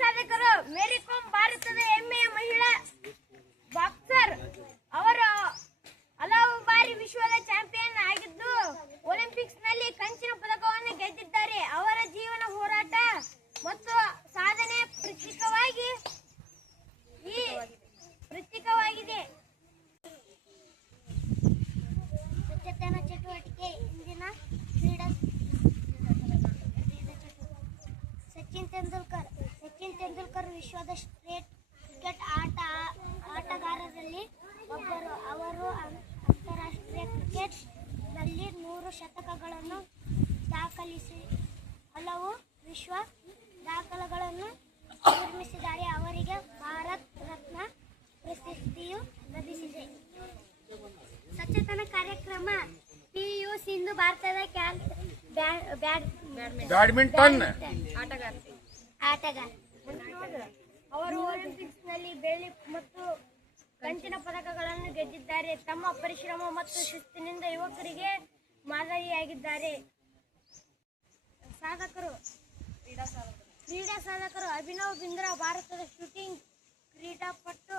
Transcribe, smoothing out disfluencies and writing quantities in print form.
ಸಾಧಕರು ಮೇರಿ ಕೋಮ್ ಭಾರತದ ಹೆಮ್ಮೆಯ ಮಹಿಳಾ ಬಾಕ್ಸರ್. ಅವರು ಹಲವು ಬಾರಿ ವಿಶ್ವದ ಚಾಂಪಿಯನ್ ಆಗಿದ್ದು ಒಲಿಂಪಿಕ್ಸ್ನಲ್ಲಿ ಕಂಚಿನ ಪದಕವನ್ನು ಗೆದ್ದಿದ್ದಾರೆ. ಅವರ ಜೀವನ ಹೋರಾಟ ಮತ್ತು ಸಾಧನೆ ಪ್ರತೀಕವಾಗಿದೆ. ಸ್ವಚ್ಛತೆಯ ಚಟುವಟಿಕೆ ಇಂದಿನ ಕ್ರೀಡಾ ಸಚಿನ್ ತೆಂಡೂಲ್ಕರ್ ವಿಶ್ವದ ಶ್ರೇಷ್ಠ ಕ್ರಿಕೆಟ್ ಆಟಗಾರರಲ್ಲಿ ಒಬ್ಬರು. ಅವರು ಅಂತಾರಾಷ್ಟ್ರೀಯ ಕ್ರಿಕೆಟ್ ನಲ್ಲಿ 100 ಶತಕಗಳನ್ನು ದಾಖಲಿಸಿ ಹಲವು ವಿಶ್ವ ದಾಖಲೆಗಳನ್ನು ನಿರ್ಮಿಸಿದ್ದಾರೆ. ಅವರಿಗೆ ಭಾರತ ರತ್ನ ಪ್ರಶಸ್ತಿಯು ಲಭಿಸಿದೆ. ಸ್ವಚ್ಛತಾ ಕಾರ್ಯಕ್ರಮ PU ಸಿಂಧು ಭಾರತದ ಬ್ಯಾಡ್ಮಿಂಟನ್ ಆಟಗಾರ. ಅವರು ಒಲಿಂಪಿಕ್ಸ್ನಲ್ಲಿ ಬೆಳ್ಳಿ ಮತ್ತು ಕಂಚಿನ ಪದಕಗಳನ್ನು ಗೆದ್ದಿದ್ದಾರೆ. ತಮ್ಮ ಪರಿಶ್ರಮ ಮತ್ತು ಶಿಸ್ತಿನಿಂದ ಯುವಕರಿಗೆ ಮಾದರಿಯಾಗಿದ್ದಾರೆ. ಕ್ರೀಡಾ ಸಾಧಕರು ಅಭಿನವ್ ಬಿಂದ್ರಾ ಭಾರತದ ಶೂಟಿಂಗ್ ಕ್ರೀಡಾಪಟು.